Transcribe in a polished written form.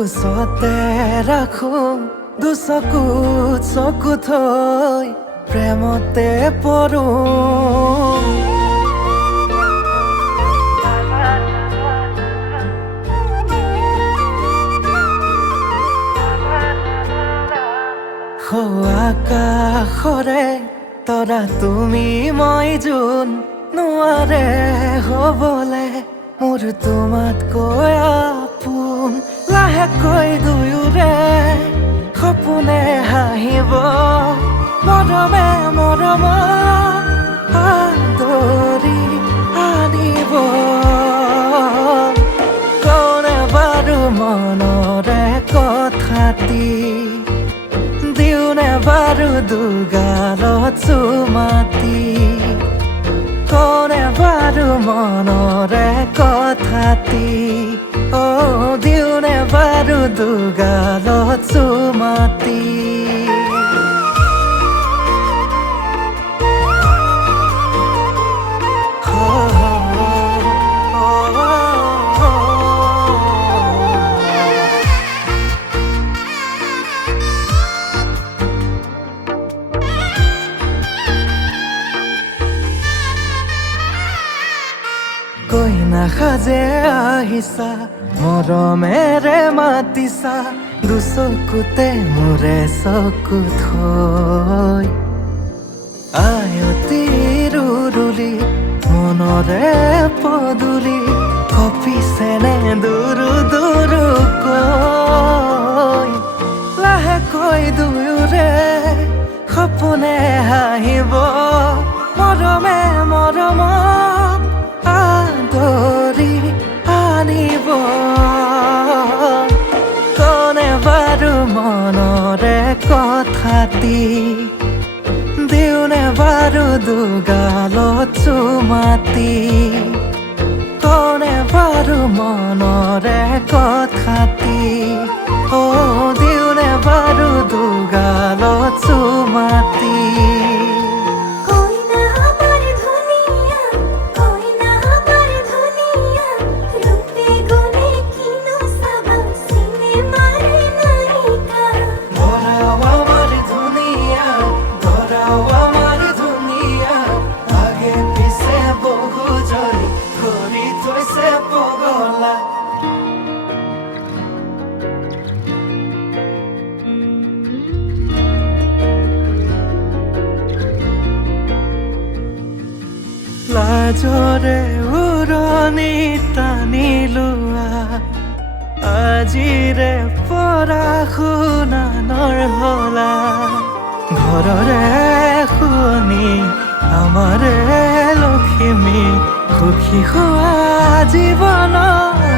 কোচতে ৰাখো দুচকুত চকু থৈ প্ৰেমতে পৰো আকাশৰে তৰা তুমি মই যোন নোৱাৰে হ'বলে মোৰ তোমাতকৈ আপোন লাহেকৈ দুয়োৰে সপোনে হাঁহিব মৰমে মৰম আদৰি আনিব কোনে বাৰু মনৰে কথাটি দিওনে বাৰু দুগালত চুমাতি কোনে বাৰু মনৰে কথাটি দিওনে বাৰু দুগালত চুমাতি কৈ নাসাজে আহিছা মৰমেৰে মাতিছা দুচকুতে মোৰে চকু থৈ আয়তি ৰুৰুলি মনৰে পদুলি কপিছেনে দুৰু দুৰুকৈ লাহেকৈ দুয়োৰে সপোনে হাঁহিব মৰমে মৰম আদৰি আনিব কোনে বাৰু মনৰে কথাটি দিওনে বাৰু দুগালত চুমাতি কোনে বাৰু মনৰে কথাটি দিওনে বাৰু দুগালত চুমাতি লাজৰে উৰণি টানি লোৱা আজিৰে পৰা শুনানৰ হলা ঘৰৰে শুনি আমাৰে লখিমী সুখী হোৱা জীৱনৰ